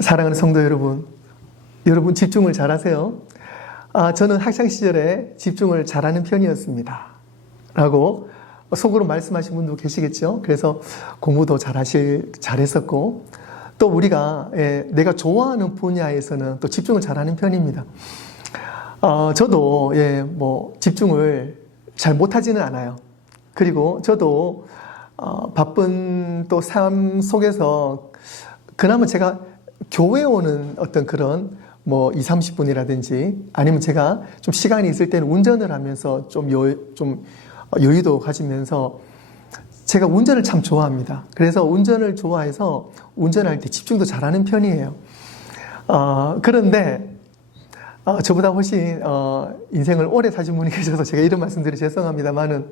사랑하는 성도 여러분, 여러분 집중을 잘하세요. 저는 학창시절에 집중을 잘하는 편이었습니다. 라고 속으로 말씀하신 분도 계시겠죠. 그래서 공부도 잘했었고, 또 우리가 내가 좋아하는 분야에서는 또 집중을 잘하는 편입니다. 저도 집중을 잘 못하지는 않아요. 그리고 저도 바쁜 또 삶 속에서 그나마 제가 교회에 오는 어떤 그런 2, 30분이라든지 아니면 제가 좀 시간이 있을 때는 운전을 하면서 좀 여유도 가지면서 제가 운전을 참 좋아합니다. 그래서 운전을 좋아해서 운전할 때 집중도 잘하는 편이에요. 그런데 저보다 훨씬 인생을 오래 사신 분이 계셔서 제가 이런 말씀드리 죄송합니다만은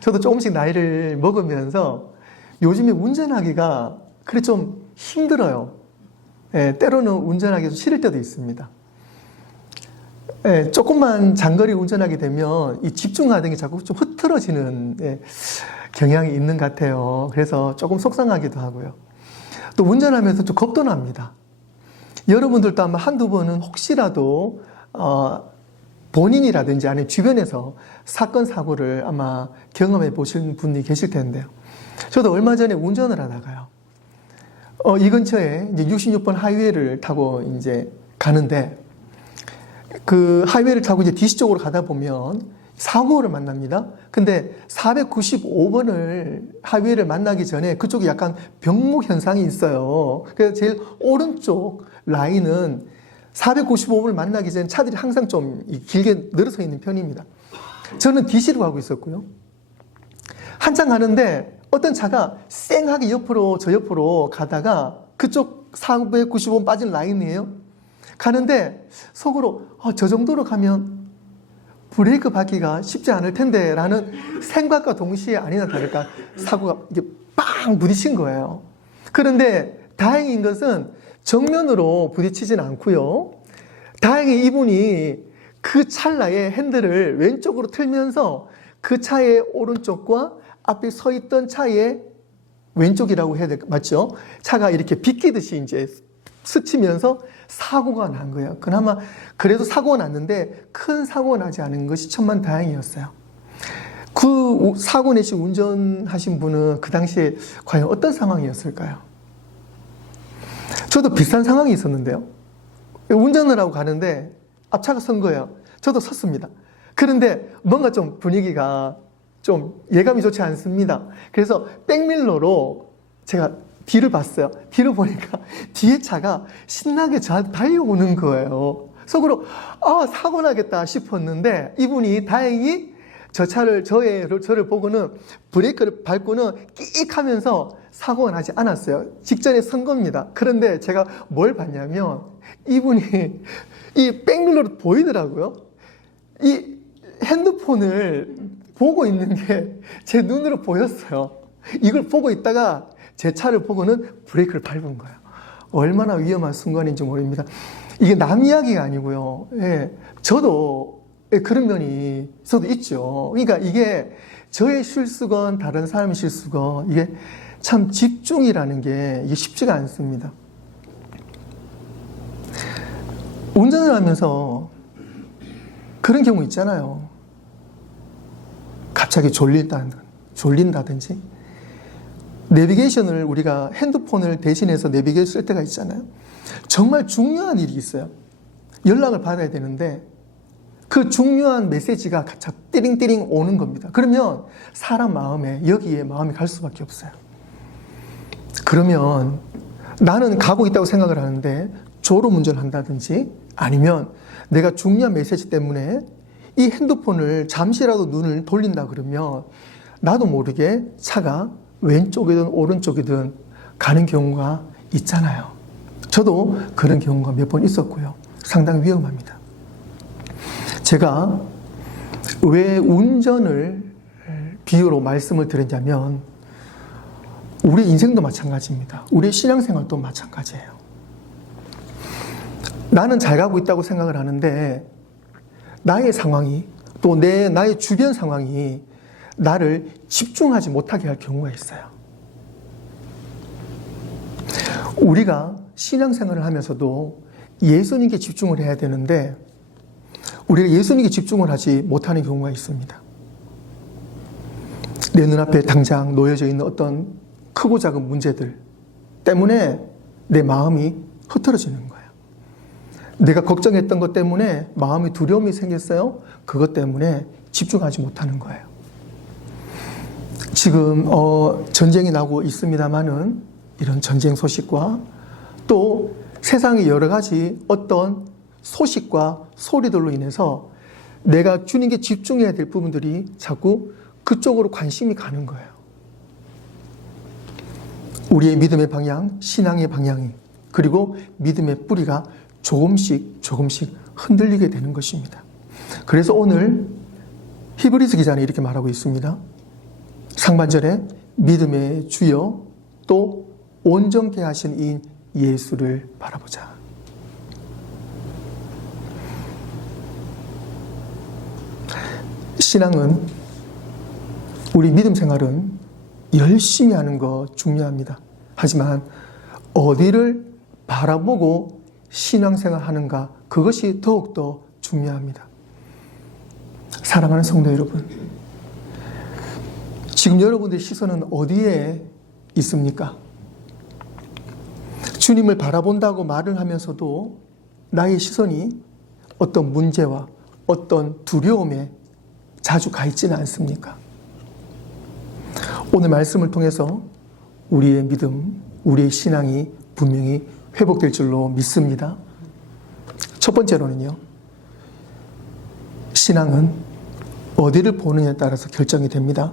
저도 조금씩 나이를 먹으면서 요즘에 운전하기가 그래 좀 힘들어요. 때로는 운전하기 좀 싫을 때도 있습니다. 조금만 장거리 운전하게 되면 이 집중하는 게 자꾸 좀 흐트러지는 경향이 있는 것 같아요. 그래서 조금 속상하기도 하고요. 또 운전하면서 좀 겁도 납니다. 여러분들도 아마 한두 번은 혹시라도 본인이라든지 아니면 주변에서 사건, 사고를 아마 경험해 보신 분이 계실 텐데요. 저도 얼마 전에 운전을 하다가요. 이 근처에 이제 66번 하이웨이를 타고 이제 가는데 그 하이웨이를 타고 이제 DC 쪽으로 가다 보면 사고를 만납니다. 근데 495번을 하이웨이를 만나기 전에 그쪽이 약간 병목 현상이 있어요. 그래서 제일 오른쪽 라인은 495번을 만나기 전에 차들이 항상 좀 길게 늘어서 있는 편입니다. 저는 DC로 가고 있었고요. 한참 가는데 어떤 차가 쌩하게 저 옆으로 가다가 그쪽 495번 빠진 라인이에요. 가는데 속으로 저 정도로 가면 브레이크 밟기가 쉽지 않을 텐데 라는 생각과 동시에 아니나 다를까 사고가 이게 빵 부딪힌 거예요. 그런데 다행인 것은 정면으로 부딪히진 않고요. 다행히 이분이 그 찰나에 핸들을 왼쪽으로 틀면서 그 차의 오른쪽과 앞에 서 있던 차의 왼쪽이라고 해야 될까? 맞죠? 차가 이렇게 비끼듯이 이제 스치면서 사고가 난 거예요. 그나마 그래도 사고가 났는데 큰 사고가 나지 않은 것이 천만다행이었어요. 그 사고 내시 운전하신 분은 그 당시에 과연 어떤 상황이었을까요? 저도 비슷한 상황이 있었는데요. 운전을 하고 가는데 앞차가 선 거예요. 저도 섰습니다. 그런데 뭔가 좀 분위기가 좀 예감이 좋지 않습니다. 그래서 백밀러로 제가 뒤를 봤어요. 뒤를 보니까 뒤에 차가 신나게 저한테 달려오는 거예요. 속으로 사고 나겠다 싶었는데 이분이 다행히 저를 보고는 브레이크를 밟고는 끽 하면서 사고가 나지 않았어요. 직전에 선 겁니다. 그런데 제가 뭘 봤냐면 이분이 이 백밀러로 보이더라고요. 이 핸드폰을 보고 있는 게 제 눈으로 보였어요. 이걸 보고 있다가 제 차를 보고는 브레이크를 밟은 거예요. 얼마나 위험한 순간인지 모릅니다. 이게 남 이야기가 아니고요. 저도 그런 면이 저도 있죠. 그러니까 이게 저의 실수건 다른 사람의 실수건 이게 참 집중이라는 게 이게 쉽지가 않습니다. 운전을 하면서 그런 경우 있잖아요. 갑자기 졸린다든지 내비게이션을 우리가 핸드폰을 대신해서 내비게이션 쓸 때가 있잖아요. 정말 중요한 일이 있어요. 연락을 받아야 되는데 그 중요한 메시지가 띠링띠링 오는 겁니다. 그러면 사람 여기에 마음이 갈 수밖에 없어요. 그러면 나는 가고 있다고 생각을 하는데 졸음운전한다든지 아니면 내가 중요한 메시지 때문에 이 핸드폰을 잠시라도 눈을 돌린다 그러면 나도 모르게 차가 왼쪽이든 오른쪽이든 가는 경우가 있잖아요. 저도 그런 경우가 몇 번 있었고요. 상당히 위험합니다. 제가 왜 운전을 비유로 말씀을 드렸냐면 우리 인생도 마찬가지입니다. 우리 신앙생활도 마찬가지예요. 나는 잘 가고 있다고 생각을 하는데 나의 상황이 또 나의 주변 상황이 나를 집중하지 못하게 할 경우가 있어요. 우리가 신앙생활을 하면서도 예수님께 집중을 해야 되는데 우리가 예수님께 집중을 하지 못하는 경우가 있습니다. 내 눈앞에 당장 놓여져 있는 어떤 크고 작은 문제들 때문에 내 마음이 흐트러지는 거예요. 내가 걱정했던 것 때문에 마음이 두려움이 생겼어요. 그것 때문에 집중하지 못하는 거예요. 지금 전쟁이 나고 있습니다마는 이런 전쟁 소식과 또 세상의 여러 가지 어떤 소식과 소리들로 인해서 내가 주님께 집중해야 될 부분들이 자꾸 그쪽으로 관심이 가는 거예요. 우리의 믿음의 방향, 신앙의 방향이 그리고 믿음의 뿌리가 조금씩 흔들리게 되는 것입니다. 그래서 오늘 히브리서 기자는 이렇게 말하고 있습니다. 상반절에 믿음의 주여 또 온전케 하신 이인 예수를 바라보자. 신앙은 우리 믿음 생활은 열심히 하는 거 중요합니다. 하지만 어디를 바라보고 신앙생활 하는가 그것이 더욱더 중요합니다. 사랑하는 성도 여러분, 지금 여러분들의 시선은 어디에 있습니까? 주님을 바라본다고 말을 하면서도 나의 시선이 어떤 문제와 어떤 두려움에 자주 가 있지는 않습니까? 오늘 말씀을 통해서 우리의 믿음, 우리의 신앙이 분명히 회복될 줄로 믿습니다. 첫 번째로는요, 신앙은 어디를 보느냐에 따라서 결정이 됩니다.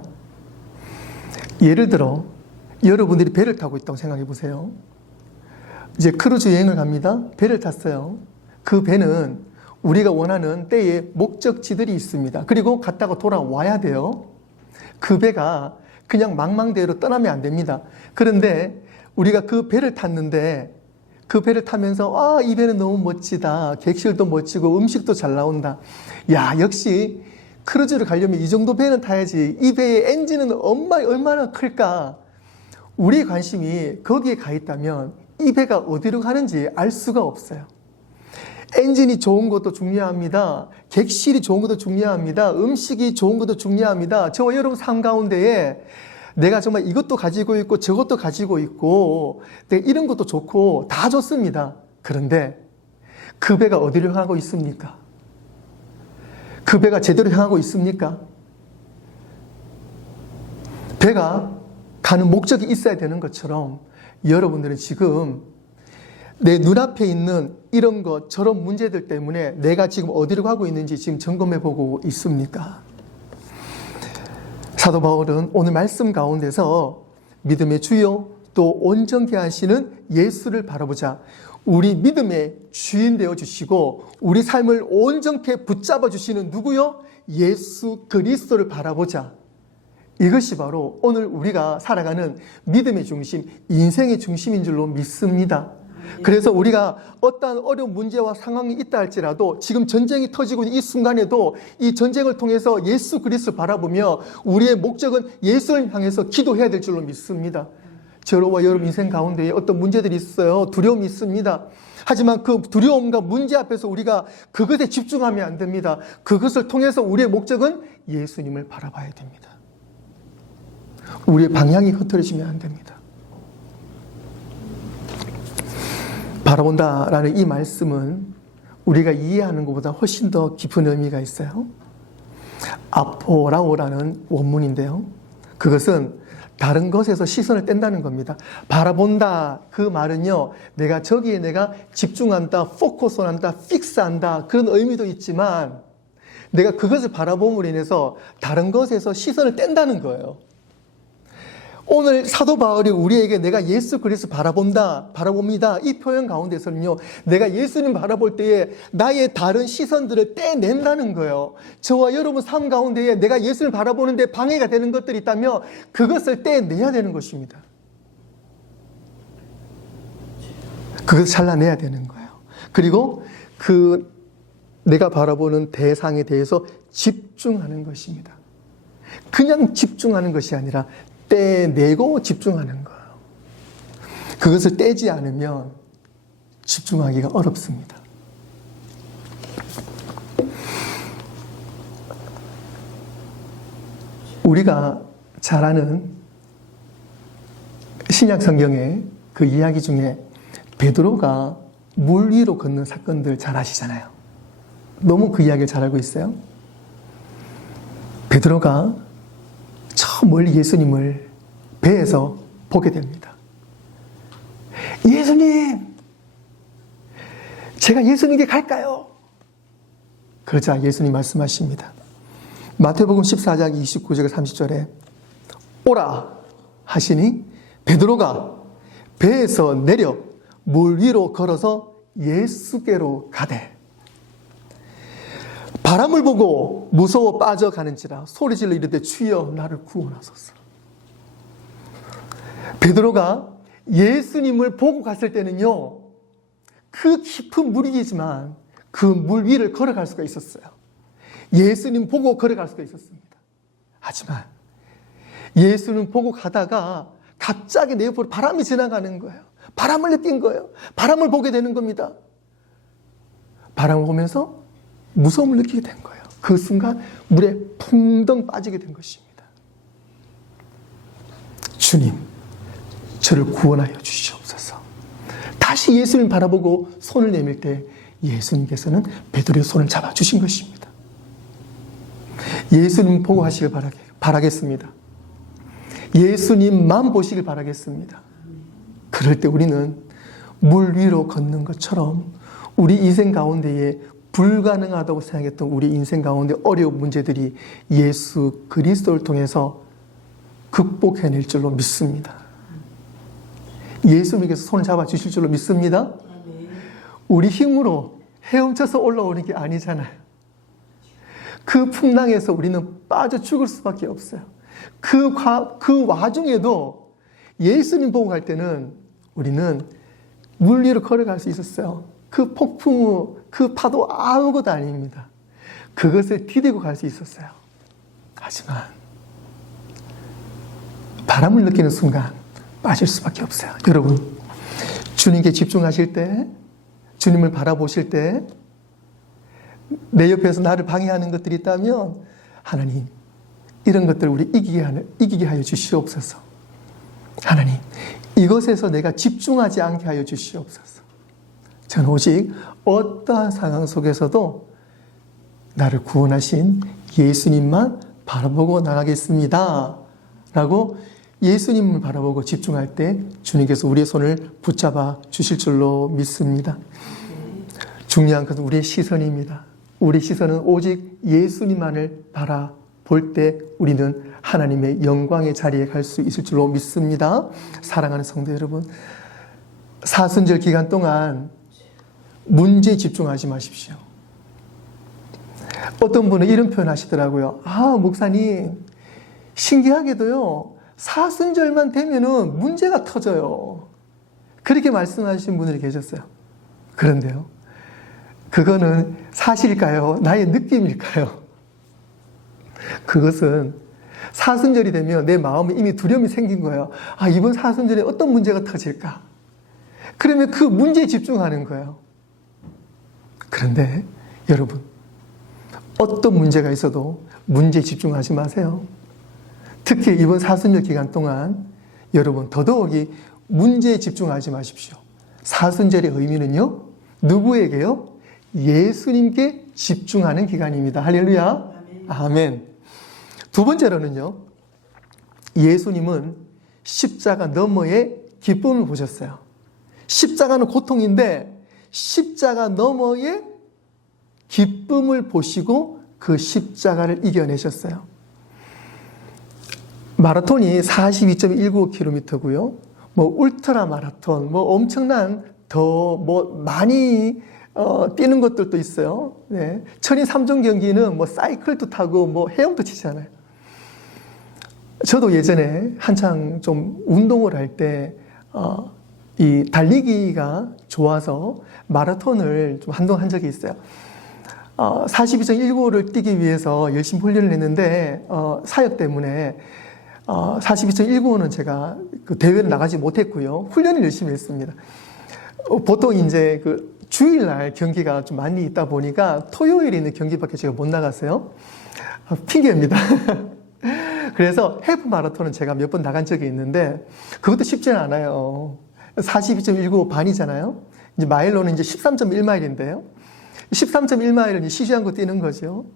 예를 들어 여러분들이 배를 타고 있다고 생각해 보세요. 이제 크루즈 여행을 갑니다. 배를 탔어요. 그 배는 우리가 원하는 때에 목적지들이 있습니다. 그리고 갔다가 돌아와야 돼요. 그 배가 그냥 망망대해로 떠나면 안 됩니다. 그런데 우리가 그 배를 탔는데 그 배를 타면서 이 배는 너무 멋지다. 객실도 멋지고 음식도 잘 나온다. 야, 역시 크루즈를 가려면 이 정도 배는 타야지. 이 배의 엔진은 얼마나 클까? 우리의 관심이 거기에 가 있다면 이 배가 어디로 가는지 알 수가 없어요. 엔진이 좋은 것도 중요합니다. 객실이 좋은 것도 중요합니다. 음식이 좋은 것도 중요합니다. 저와 여러분 삶 가운데에 내가 정말 이것도 가지고 있고 저것도 가지고 있고 이런 것도 좋고 다 좋습니다. 그런데 그 배가 어디를 향하고 있습니까? 그 배가 제대로 향하고 있습니까? 배가 가는 목적이 있어야 되는 것처럼 여러분들은 지금 내 눈앞에 있는 이런 것 저런 문제들 때문에 내가 지금 어디로 가고 있는지 지금 점검해 보고 있습니까? 사도 바울은 오늘 말씀 가운데서 믿음의 주요 또 온전케 하시는 예수를 바라보자. 우리 믿음의 주인 되어 주시고 우리 삶을 온전케 붙잡아 주시는 누구요? 예수 그리스도를 바라보자. 이것이 바로 오늘 우리가 살아가는 믿음의 중심, 인생의 중심인 줄로 믿습니다. 그래서 우리가 어떠한 어려운 문제와 상황이 있다 할지라도 지금 전쟁이 터지고 있는 이 순간에도 이 전쟁을 통해서 예수 그리스도를 바라보며 우리의 목적은 예수를 향해서 기도해야 될 줄로 믿습니다. 저와 여러분 인생 가운데 어떤 문제들이 있어요. 두려움이 있습니다. 하지만 그 두려움과 문제 앞에서 우리가 그것에 집중하면 안 됩니다. 그것을 통해서 우리의 목적은 예수님을 바라봐야 됩니다. 우리의 방향이 흐트러지면 안 됩니다. 바라본다라는 이 말씀은 우리가 이해하는 것보다 훨씬 더 깊은 의미가 있어요. 아포라오라는 원문인데요. 그것은 다른 것에서 시선을 뗀다는 겁니다. 바라본다 그 말은요, 내가 저기에 내가 집중한다, 포커스한다, 픽스한다 그런 의미도 있지만 내가 그것을 바라봄으로 인해서 다른 것에서 시선을 뗀다는 거예요. 오늘 사도 바울이 우리에게 내가 예수 그리스도 바라봅니다. 이 표현 가운데서는요, 내가 예수님 바라볼 때에 나의 다른 시선들을 떼낸다는 거예요. 저와 여러분 삶 가운데에 내가 예수를 바라보는데 방해가 되는 것들이 있다면 그것을 떼내야 되는 것입니다. 그것을 잘라내야 되는 거예요. 그리고 그 내가 바라보는 대상에 대해서 집중하는 것입니다. 그냥 집중하는 것이 아니라 떼내고 집중하는 거예요. 그것을 떼지 않으면 집중하기가 어렵습니다. 우리가 잘 아는 신약 성경의 그 이야기 중에 베드로가 물 위로 걷는 사건들 잘 아시잖아요. 너무 그 이야기를 잘 알고 있어요. 베드로가 저 멀리 예수님을 배에서 보게 됩니다. 예수님! 제가 예수님께 갈까요? 그러자 예수님 말씀하십니다. 마태복음 14장 29절 30절에 오라 하시니 베드로가 배에서 내려 물 위로 걸어서 예수께로 가되 바람을 보고 무서워 빠져가는지라 소리질러 이르되 주여 나를 구원하소서. 베드로가 예수님을 보고 갔을 때는요, 그 깊은 물이지만 그 물 위를 걸어갈 수가 있었어요. 예수님 보고 걸어갈 수가 있었습니다. 하지만 예수님 보고 가다가 갑자기 내 옆으로 바람이 지나가는 거예요. 바람을 느낀 거예요. 바람을 보게 되는 겁니다. 바람을 보면서 무서움을 느끼게 된 거예요. 그 순간 물에 풍덩 빠지게 된 것입니다. 주님, 저를 구원하여 주시옵소서. 다시 예수님 바라보고 손을 내밀 때 예수님께서는 베드로의 손을 잡아주신 것입니다. 예수님 보고 하시길 바라겠습니다. 예수님만 보시길 바라겠습니다. 그럴 때 우리는 물 위로 걷는 것처럼 우리 인생 가운데에 불가능하다고 생각했던 우리 인생 가운데 어려운 문제들이 예수 그리스도를 통해서 극복해낼 줄로 믿습니다. 예수님께서 손을 잡아주실 줄로 믿습니다. 우리 힘으로 헤엄쳐서 올라오는 게 아니잖아요. 그 풍랑에서 우리는 빠져 죽을 수밖에 없어요. 그 와중에도 예수님 보고 갈 때는 우리는 물 위로 걸어갈 수 있었어요. 그 폭풍우, 그 파도 아무것도 아닙니다. 그것을 디디고 갈 수 있었어요. 하지만 바람을 느끼는 순간 빠질 수밖에 없어요. 여러분, 주님께 집중하실 때, 주님을 바라보실 때 내 옆에서 나를 방해하는 것들이 있다면 하나님, 이런 것들을 우리 이기게 하여 주시옵소서. 하나님, 이것에서 내가 집중하지 않게 하여 주시옵소서. 저는 오직 어떠한 상황 속에서도 나를 구원하신 예수님만 바라보고 나가겠습니다. 라고 예수님을 바라보고 집중할 때 주님께서 우리의 손을 붙잡아 주실 줄로 믿습니다. 중요한 것은 우리의 시선입니다. 우리 시선은 오직 예수님만을 바라볼 때 우리는 하나님의 영광의 자리에 갈 수 있을 줄로 믿습니다. 사랑하는 성도 여러분, 사순절 기간 동안 문제에 집중하지 마십시오. 어떤 분은 이런 표현 하시더라고요. 목사님, 신기하게도요, 사순절만 되면은 문제가 터져요. 그렇게 말씀하시는 분들이 계셨어요. 그런데요, 그거는 사실일까요? 나의 느낌일까요? 그것은 사순절이 되면 내 마음에 이미 두려움이 생긴 거예요. 이번 사순절에 어떤 문제가 터질까? 그러면 그 문제에 집중하는 거예요. 그런데 여러분, 어떤 문제가 있어도 문제에 집중하지 마세요. 특히 이번 사순절 기간 동안 여러분 더더욱이 문제에 집중하지 마십시오. 사순절의 의미는요, 누구에게요? 예수님께 집중하는 기간입니다. 할렐루야. 아멘. 두 번째로는요, 예수님은 십자가 너머의 기쁨을 보셨어요. 십자가는 고통인데 십자가 너머의 기쁨을 보시고 그 십자가를 이겨내셨어요. 마라톤이 42.195km고요. 울트라 마라톤, 엄청난 더 많이 뛰는 것들도 있어요. 네. 천인 3종 경기는 사이클도 타고 헤엄도 치잖아요. 저도 예전에 한창 좀 운동을 할 때, 이 달리기가 좋아서 마라톤을 좀 한동안 한 적이 있어요. 42.195를 뛰기 위해서 열심히 훈련을 했는데, 사역 때문에 42.195는 제가 그 대회를 나가지 못했고요. 훈련을 열심히 했습니다. 보통 이제 그 주일날 경기가 좀 많이 있다 보니까 토요일에 있는 경기밖에 제가 못 나갔어요. 핑계입니다. 그래서 해프 마라톤은 제가 몇 번 나간 적이 있는데 그것도 쉽지는 않아요. 42.19 반이잖아요. 이제 마일로는 이제 13.1마일인데요. 13.1마일을 쉬지 않고 뛰는 거죠.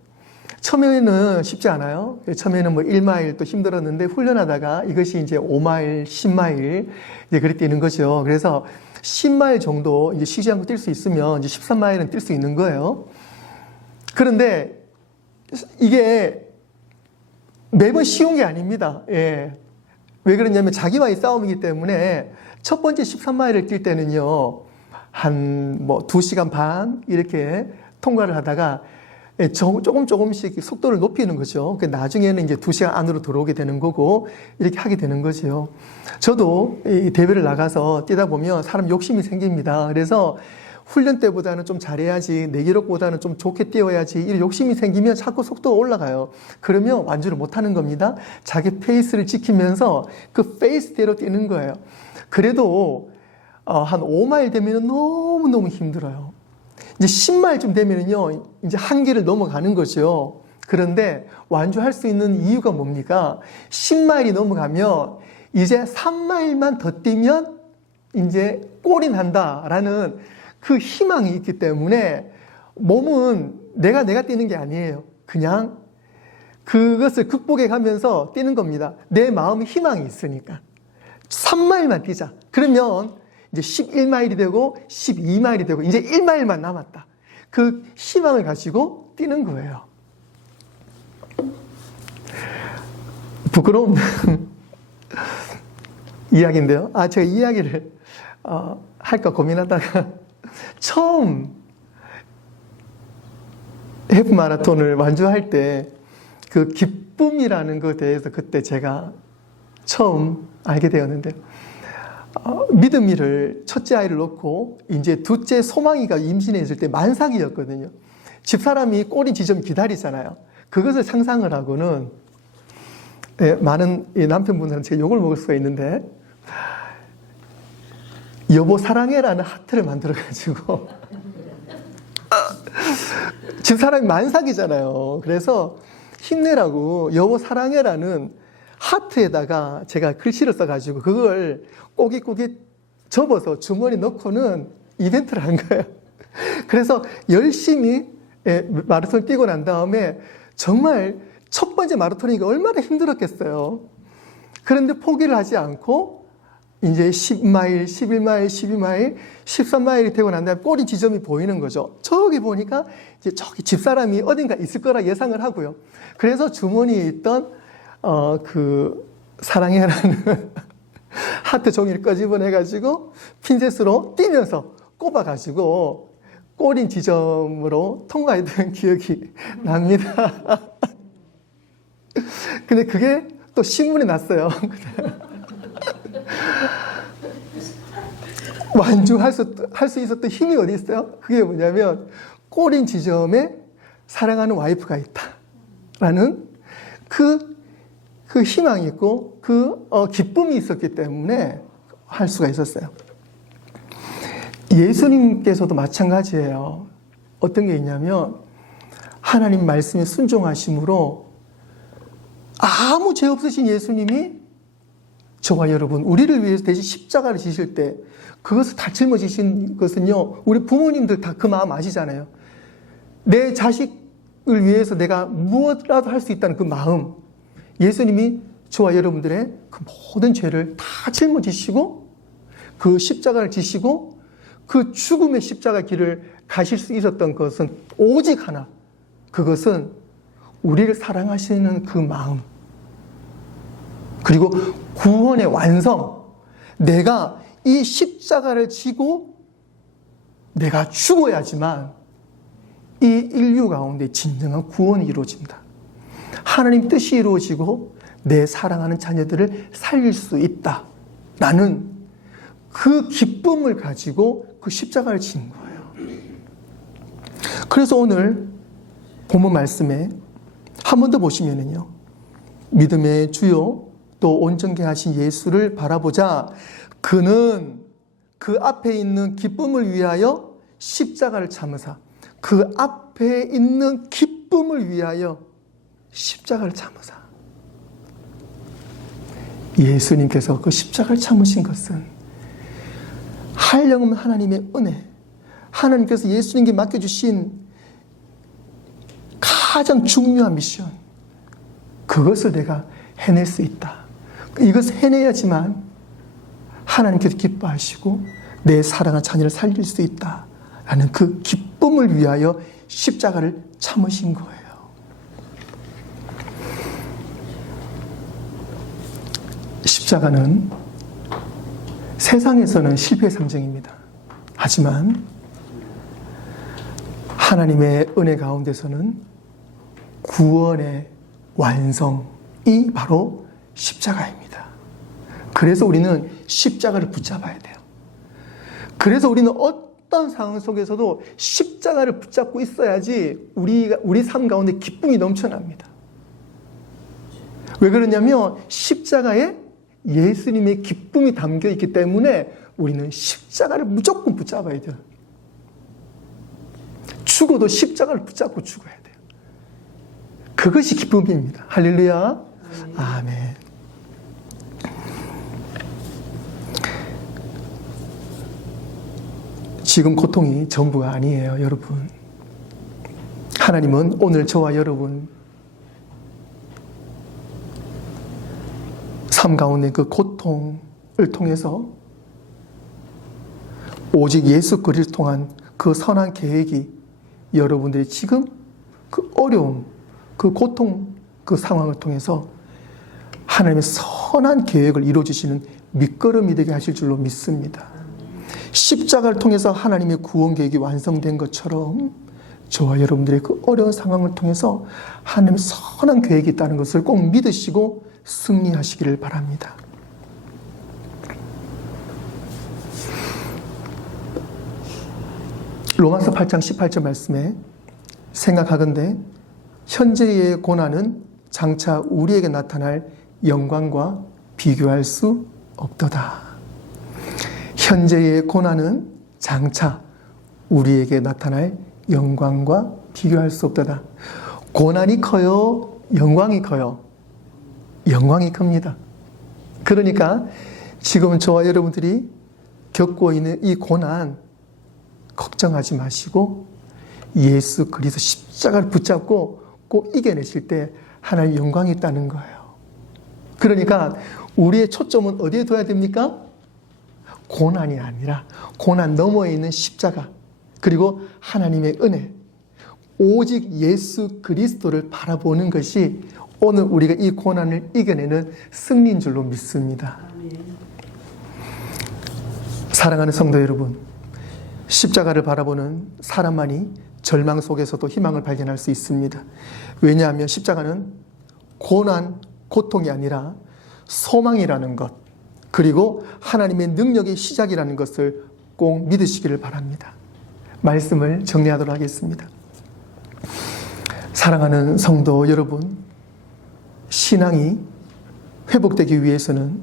처음에는 쉽지 않아요. 처음에는 뭐 1마일 또 힘들었는데 훈련하다가 이것이 이제 5마일, 10마일 이제 그렇게 뛰는 거죠. 그래서 10마일 정도 이제 쉬지 않고 뛸 수 있으면 이제 13마일은 뛸 수 있는 거예요. 그런데 이게 매번 쉬운 게 아닙니다. 예. 왜 그러냐면 자기와의 싸움이기 때문에 첫 번째 13마일을 뛸 때는요, 한 뭐 2시간 반 이렇게 통과를 하다가 조금씩 속도를 높이는 거죠. 나중에는 이제 2시간 안으로 들어오게 되는 거고, 이렇게 하게 되는 거죠. 저도 이 대회를 나가서 뛰다 보면 사람 욕심이 생깁니다. 그래서 훈련 때보다는 좀 잘해야지, 내 기록보다는 좀 좋게 뛰어야지, 이런 욕심이 생기면 자꾸 속도가 올라가요. 그러면 완주를 못 하는 겁니다. 자기 페이스를 지키면서 그 페이스대로 뛰는 거예요. 그래도 한 5마일 되면 너무너무 힘들어요. 이제 10마일쯤 되면은요, 이제 한계를 넘어가는 거죠. 그런데 완주할 수 있는 이유가 뭡니까? 10마일이 넘어가면 이제 3마일만 더 뛰면 이제 골이 난다라는 그 희망이 있기 때문에 몸은 내가 뛰는 게 아니에요. 그냥 그것을 극복해 가면서 뛰는 겁니다. 내 마음에 희망이 있으니까. 3마일만 뛰자. 그러면 이제 11마일이 되고 12마일이 되고 이제 1마일만 남았다. 그 희망을 가지고 뛰는 거예요. 부끄러운 이야기인데요. 제가 이 이야기를 할까 고민하다가 처음 해프 마라톤을 완주할 때 그 기쁨이라는 것에 대해서 그때 제가 처음 알게 되었는데요. 믿음이를 첫째 아이를 놓고 이제 둘째 소망이가 임신했을 때 만삭이었거든요. 집사람이 꼬린 지점 기다리잖아요. 그것을 상상을 하고는 많은 남편분들은 제가 욕을 먹을 수가 있는데 여보 사랑해라는 하트를 만들어가지고 집사람이 만삭이잖아요. 그래서 힘내라고 여보 사랑해라는 하트에다가 제가 글씨를 써가지고 그걸 꼬깃꼬깃 접어서 주머니 넣고는 이벤트를 한 거예요. 그래서 열심히 마라톤을 뛰고 난 다음에 정말 첫 번째 마라톤이니까 얼마나 힘들었겠어요. 그런데 포기를 하지 않고 이제 10마일, 11마일, 12마일, 13마일이 되고 난 다음에 꼬리 지점이 보이는 거죠. 저기 보니까 이제 저기 집사람이 어딘가 있을 거라 예상을 하고요. 그래서 주머니에 있던 그 사랑해라는 하트 종이를 꺼집어내가지고 핀셋으로 뛰면서 꼽아가지고 꼬린 지점으로 통과했던 기억이 납니다. 근데 그게 또 신문에 났어요. 완주할 수 있었던 힘이 어디 있어요? 그게 뭐냐면 꼬린 지점에 사랑하는 와이프가 있다라는 그 희망이 있고 기쁨이 있었기 때문에 할 수가 있었어요. 예수님께서도 마찬가지예요. 어떤 게 있냐면 하나님 말씀에 순종하심으로 아무 죄 없으신 예수님이 저와 여러분 우리를 위해서 대신 십자가를 지실 때 그것을 다 짊어지신 것은요, 우리 부모님들 다 그 마음 아시잖아요. 내 자식을 위해서 내가 무엇이라도 할 수 있다는 그 마음, 예수님이 저와 여러분들의 그 모든 죄를 다 짊어지시고 그 십자가를 지시고 그 죽음의 십자가 길을 가실 수 있었던 것은 오직 하나, 그것은 우리를 사랑하시는 그 마음, 그리고 구원의 완성, 내가 이 십자가를 지고 내가 죽어야지만 이 인류 가운데 진정한 구원이 이루어진다. 하나님 뜻이 이루어지고 내 사랑하는 자녀들을 살릴 수 있다. 라는 그 기쁨을 가지고 그 십자가를 지는 거예요. 그래서 오늘 본문 말씀에 한 번 더 보시면은요, 믿음의 주요 또 온전케 하신 예수를 바라보자. 그는 그 앞에 있는 기쁨을 위하여 십자가를 참으사. 그 앞에 있는 기쁨을 위하여 십자가를 참으사. 예수님께서 그 십자가를 참으신 것은 한량없는 하나님의 은혜, 하나님께서 예수님께 맡겨주신 가장 중요한 미션, 그것을 내가 해낼 수 있다. 이것을 해내야지만 하나님께서 기뻐하시고 내 사랑한 자녀를 살릴 수 있다라는 그 기쁨을 위하여 십자가를 참으신 거예요. 십자가는 세상에서는 실패의 상징입니다. 하지만 하나님의 은혜 가운데서는 구원의 완성이 바로 십자가입니다. 그래서 우리는 십자가를 붙잡아야 돼요. 그래서 우리는 어떤 상황 속에서도 십자가를 붙잡고 있어야지 우리 삶 가운데 기쁨이 넘쳐납니다. 왜 그러냐면 십자가에 예수님의 기쁨이 담겨 있기 때문에 우리는 십자가를 무조건 붙잡아야 돼요. 죽어도 십자가를 붙잡고 죽어야 돼요. 그것이 기쁨입니다. 할렐루야. 아멘. 지금 고통이 전부가 아니에요, 여러분. 하나님은 오늘 저와 여러분 삶 가운데 그 고통을 통해서 오직 예수 그리스도를 통한 그 선한 계획이 여러분들이 지금 그 어려움, 그 고통, 그 상황을 통해서 하나님의 선한 계획을 이루어주시는 밑거름이 되게 하실 줄로 믿습니다. 십자가를 통해서 하나님의 구원 계획이 완성된 것처럼 저와 여러분들의 그 어려운 상황을 통해서 하나님의 선한 계획이 있다는 것을 꼭 믿으시고 승리하시기를 바랍니다. 로마서 8장 18절 말씀에 생각하건대 현재의 고난은 장차 우리에게 나타날 영광과 비교할 수 없도다. 현재의 고난은 장차 우리에게 나타날 영광과 비교할 수 없도다. 고난이 커요? 영광이 커요? 영광이 큽니다. 그러니까 지금 저와 여러분들이 겪고 있는 이 고난 걱정하지 마시고 예수 그리스도 십자가를 붙잡고 꼭 이겨내실 때 하나님의 영광이 있다는 거예요. 그러니까 우리의 초점은 어디에 둬야 됩니까? 고난이 아니라 고난 너머에 있는 십자가, 그리고 하나님의 은혜, 오직 예수 그리스도를 바라보는 것이 오늘 우리가 이 고난을 이겨내는 승리인 줄로 믿습니다. 사랑하는 성도 여러분, 십자가를 바라보는 사람만이 절망 속에서도 희망을 발견할 수 있습니다. 왜냐하면 십자가는 고난, 고통이 아니라 소망이라는 것, 그리고 하나님의 능력의 시작이라는 것을 꼭 믿으시기를 바랍니다. 말씀을 정리하도록 하겠습니다. 사랑하는 성도 여러분, 신앙이 회복되기 위해서는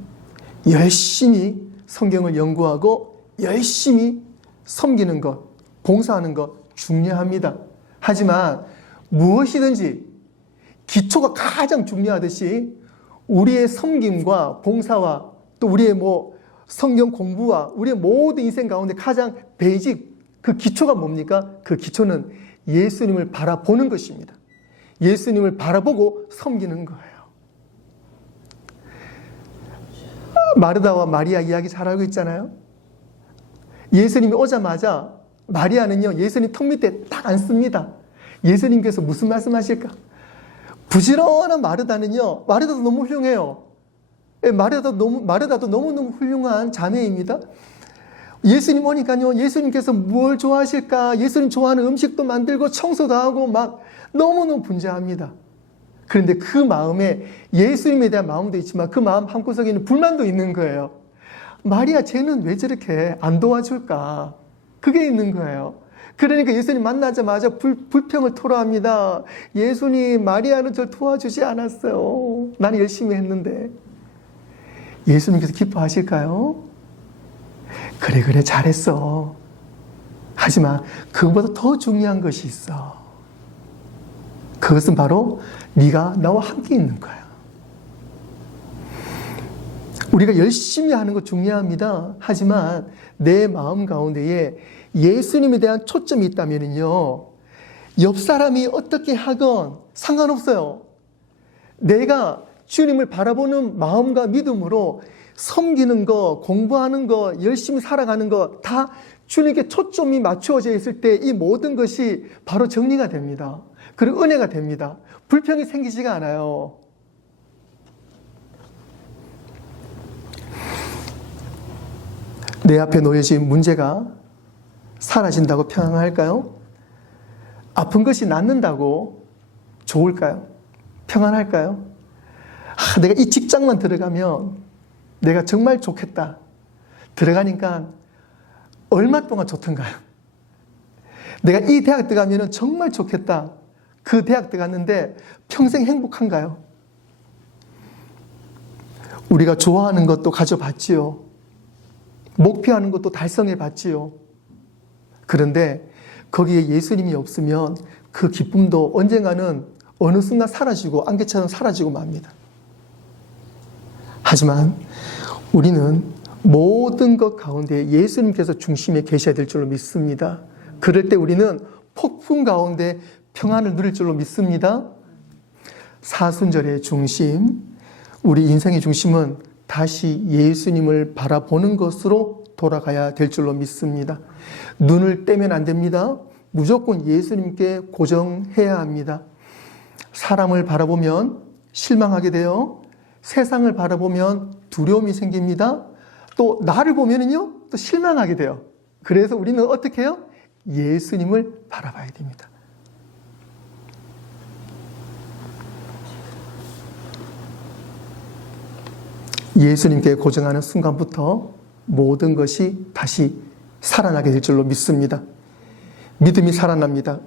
열심히 성경을 연구하고 열심히 섬기는 것, 봉사하는 것 중요합니다. 하지만 무엇이든지 기초가 가장 중요하듯이 우리의 섬김과 봉사와 또 우리의 성경 공부와 우리의 모든 인생 가운데 가장 베이직, 그 기초가 뭡니까? 그 기초는 예수님을 바라보는 것입니다. 예수님을 바라보고 섬기는 거예요. 마르다와 마리아 이야기 잘 알고 있잖아요. 예수님이 오자마자 마리아는요, 예수님 턱 밑에 딱 앉습니다. 예수님께서 무슨 말씀하실까? 부지런한 마르다는요, 마르다도 너무 훌륭해요. 마르다도 너무너무 훌륭한 자매입니다. 예수님 오니까요, 예수님께서 뭘 좋아하실까? 예수님 좋아하는 음식도 만들고 청소도 하고 막 너무너무 분주합니다. 그런데 그 마음에 예수님에 대한 마음도 있지만 그 마음 한구석에는 불만도 있는 거예요. 마리아 쟤는 왜 저렇게 안 도와줄까? 그게 있는 거예요. 그러니까 예수님 만나자마자 불평을 토로합니다. 예수님, 마리아는 절 도와주지 않았어요. 나는 열심히 했는데. 예수님께서 기뻐하실까요? 그래 잘했어. 하지만 그것보다 더 중요한 것이 있어. 그것은 바로 네가 나와 함께 있는 거야. 우리가 열심히 하는 거 중요합니다. 하지만 내 마음 가운데에 예수님에 대한 초점이 있다면요, 옆 사람이 어떻게 하건 상관없어요. 내가 주님을 바라보는 마음과 믿음으로 섬기는 거, 공부하는 거, 열심히 살아가는 거 다 주님께 초점이 맞추어져 있을 때 이 모든 것이 바로 정리가 됩니다. 그리고 은혜가 됩니다. 불평이 생기지가 않아요. 내 앞에 놓여진 문제가 사라진다고 평안할까요? 아픈 것이 낫는다고 좋을까요? 평안할까요? 내가 이 직장만 들어가면 내가 정말 좋겠다. 들어가니까 얼마 동안 좋던가요? 내가 이 대학 들어가면 정말 좋겠다. 그 대학 들어갔는데 평생 행복한가요? 우리가 좋아하는 것도 가져봤지요. 목표하는 것도 달성해 봤지요. 그런데 거기에 예수님이 없으면 그 기쁨도 언젠가는 어느 순간 사라지고 안개처럼 사라지고 맙니다. 하지만 우리는 모든 것 가운데 예수님께서 중심에 계셔야 될 줄로 믿습니다. 그럴 때 우리는 폭풍 가운데 평안을 누릴 줄로 믿습니다. 사순절의 중심, 우리 인생의 중심은 다시 예수님을 바라보는 것으로 돌아가야 될 줄로 믿습니다. 눈을 떼면 안 됩니다. 무조건 예수님께 고정해야 합니다. 사람을 바라보면 실망하게 돼요. 세상을 바라보면 두려움이 생깁니다. 또 나를 보면은요, 또 실망하게 돼요. 그래서 우리는 어떻게 해요? 예수님을 바라봐야 됩니다. 예수님께 고정하는 순간부터 모든 것이 다시 살아나게 될 줄로 믿습니다. 믿음이 살아납니다.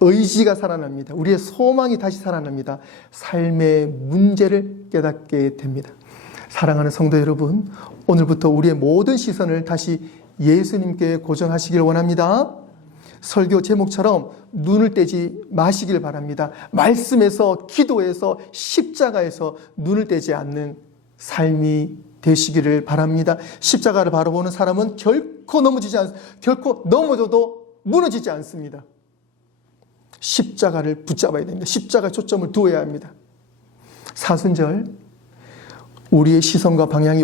의지가 살아납니다. 우리의 소망이 다시 살아납니다. 삶의 문제를 깨닫게 됩니다. 사랑하는 성도 여러분, 오늘부터 우리의 모든 시선을 다시 예수님께 고정하시길 원합니다. 설교 제목처럼 눈을 떼지 마시길 바랍니다. 말씀에서, 기도에서, 십자가에서 눈을 떼지 않는 삶이 되시기를 바랍니다. 십자가를 바라보는 사람은 결코 넘어져도 무너지지 않습니다. 십자가를 붙잡아야 됩니다. 십자가에 초점을 두어야 합니다. 사순절, 우리의 시선과 방향이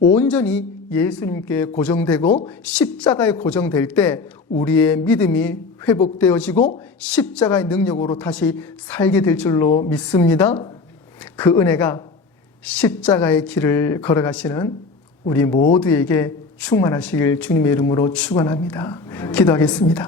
온전히 예수님께 고정되고 십자가에 고정될 때 우리의 믿음이 회복되어지고 십자가의 능력으로 다시 살게 될 줄로 믿습니다. 그 은혜가 십자가의 길을 걸어가시는 우리 모두에게 충만하시길 주님의 이름으로 축원합니다. 기도하겠습니다.